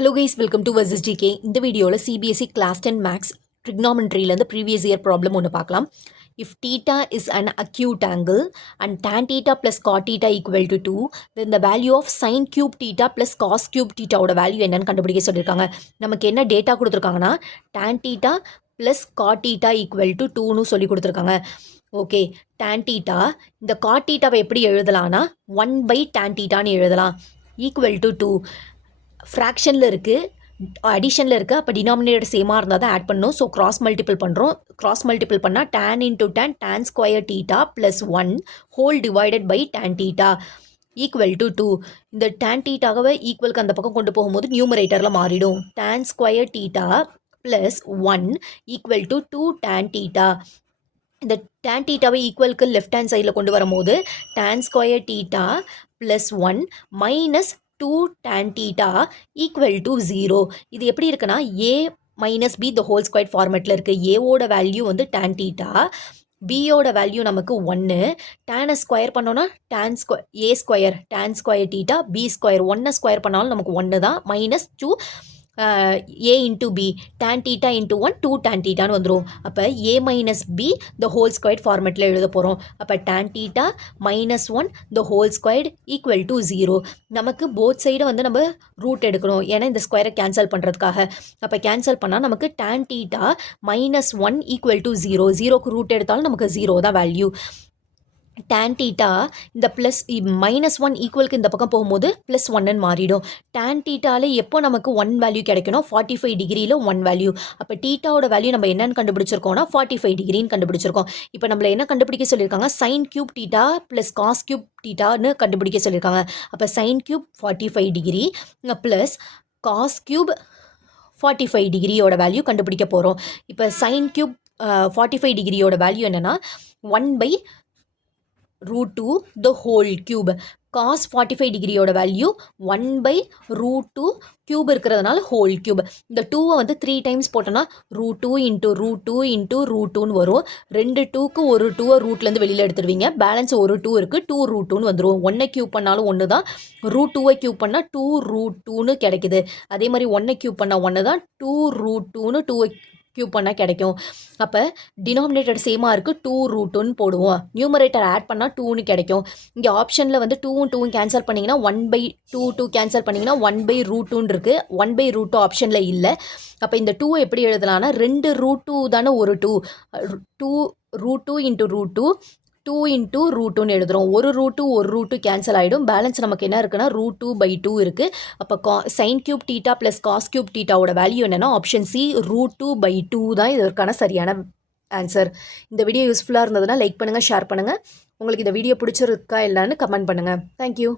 Hello guys, welcome to Versus GK. இந்த வீடியோவில் CBSE Class 10 Max Trigonometryலேருந்து previous year problem ஒன்று பார்க்கலாம். If theta is an acute angle and tan theta plus cot theta equal to 2, then the value of sin cube theta plus cos cube theta ஓட value என்னன்னு கண்டுபிடிக்க சொல்லியிருக்காங்க. நமக்கு என்ன data கொடுத்துருக்காங்கன்னா tan theta plus cot theta equal to 2னு சொல்லி கொடுத்துருக்காங்க. Okay, tan theta இந்த cot thetaவை எப்படி எழுதலாம்னா 1 by tan thetaன்னு எழுதலாம். equal to 2 ஃப்ராக்ஷனில் இருக்குது, அடிஷனில் இருக்குது. அப்போ டினாமினேட்டர் சேமாக இருந்தால் தான் ஆட் பண்ணணும். ஸோ கிராஸ் மல்டிபிள் பண்ணுறோம். கிராஸ் மல்டிபிள் பண்ணால் tan into tan square theta plus 1 whole divided by tan theta equal to 2. இந்த tan டீட்டாகவே ஈக்குவலுக்கு அந்த பக்கம் கொண்டு போகும்போது நியூமரேட்டரில் மாறிடும். tan square theta plus 1 equal to 2 tan theta. இந்த tan டீட்டாவை ஈக்குவலுக்கு லெஃப்ட் ஹேண்ட் சைடில் கொண்டு வரும்போது tan square theta plus 1 minus 2 tan theta equal to 0. இது எப்படி இருக்குன்னா a minus b the whole squared ஃபார்மேட்டில் இருக்குது. a ஓட வேல்யூ வந்து tan theta, b ஓட வேல்யூ நமக்கு 1. tan ஸ்கொயர் பண்ணோன்னா a square tan square theta, b square 1 square பண்ணாலும் நமக்கு 1 தான். Minus 2 a into b tan theta into 1 2 tan thetaன்னு வந்துடும். அப்போ a minus b the whole squared ஃபார்மேட்டில் எழுத போகிறோம். அப்போ tan theta minus 1 the whole squared equal to 0. நமக்கு போத் சைடு வந்து நம்ம ரூட் எடுக்கணும், ஏன்னா இந்த ஸ்கொயரை கேன்சல் பண்ணுறதுக்காக. அப்போ கேன்சல் பண்ணால் நமக்கு tan theta minus 1 equal to 0. 0க்கு ரூட் எடுத்தாலும் நமக்கு 0 தான் வேல்யூ. tan theta இந்த ப்ளஸ் மைனஸ் 1 ஈக்குவலுக்கு இந்த பக்கம் போகும்போது ப்ளஸ் 1ன்னு மாறிடும். tan thetaவில் எப்போ நமக்கு 1 வேல்யூ கிடைக்கணும், 45 டிகிரியில் 1 வேல்யூ. அப்போ டீட்டாவோட வேல்யூ நம்ம என்னென்னு கண்டுபிடிச்சிருக்கோம்னா 45 டிகிரின்னு கண்டுபிடிச்சிருக்கோம். இப்போ நம்மளை என்ன கண்டுபிடிக்க சொல்லியிருக்காங்க, sine cube theta plus cos cube டீட்டான்னு கண்டுபிடிக்க சொல்லியிருக்காங்க. அப்போ sine cube 45 degree plus cos cube 45 டிகிரியோட வேல்யூ கண்டுபிடிக்க போகிறோம். இப்போ சைன் கியூப் 45 டிகிரியோட வேல்யூ என்னென்னா 1 by √2 the whole cube. cos 45 டிகிரியோட வேல்யூ 1 by √2 கியூப் இருக்கிறதுனால ஹோல் கியூப். இந்த 2வை வந்து 3 டைம்ஸ் போட்டோன்னா √2 இன்ட்டு √2 இன்ட்டு √2ன்னு வரும். 2 2க்கு ஒரு 2வை ரூட்லேருந்து வெளியில் எடுத்துடுவீங்க. பேலன்ஸ் ஒரு 2 இருக்குது, 2 √2ன்னு வந்துடும். 1 கியூப் பண்ணாலும் 1 தான். √2வை கியூப் பண்ணால் 2 √2ன்னு கிடைக்குது. அதே மாதிரி 1 கியூப் பண்ணால் 1 தான். 2 √2ன்னு 2வை கியூப் பண்ணால் கிடைக்கும். அப்போ டினாமினேட்டர் சேமாக இருக்குது, 2 √2ன்னு போடுவோம். நியூமரேட்டர் ஆட் பண்ணால் 2ன்னு கிடைக்கும். இங்கே ஆப்ஷனில் வந்து 2வும் 2வும் கேன்சல் பண்ணிங்கன்னா 1/2 கேன்சல் பண்ணிங்கன்னா 1/√2ன்னு இருக்குது. 1/√2 ஆப்ஷனில் இல்லை. அப்போ இந்த 2வை எப்படி எழுதலாம்னா 2 √2 தானே ஒரு 2 √2 இன்ட்டு √2 2 இன்ட்டு √2ன்னு எழுதுகிறோம். ஒரு √2 கேன்சல் ஆகிடும். பேலன்ஸ் நமக்கு என்ன இருக்குன்னா √2/2 இருக்குது. அப்போ sine cube theta plus cos cube டீட்டாவோட வேல்யூ என்னென்னா ஆப்ஷன் சி √2/2 தான் இதற்கான சரியான ஆன்சர். இந்த வீடியோ யூஸ்ஃபுல்லாக இருந்ததுன்னா லைக் பண்ணுங்கள், ஷேர் பண்ணுங்கள். உங்களுக்கு இந்த வீடியோ பிடிச்சிருக்கா இல்லைன்னு கமெண்ட் பண்ணுங்கள். தேங்க்யூ.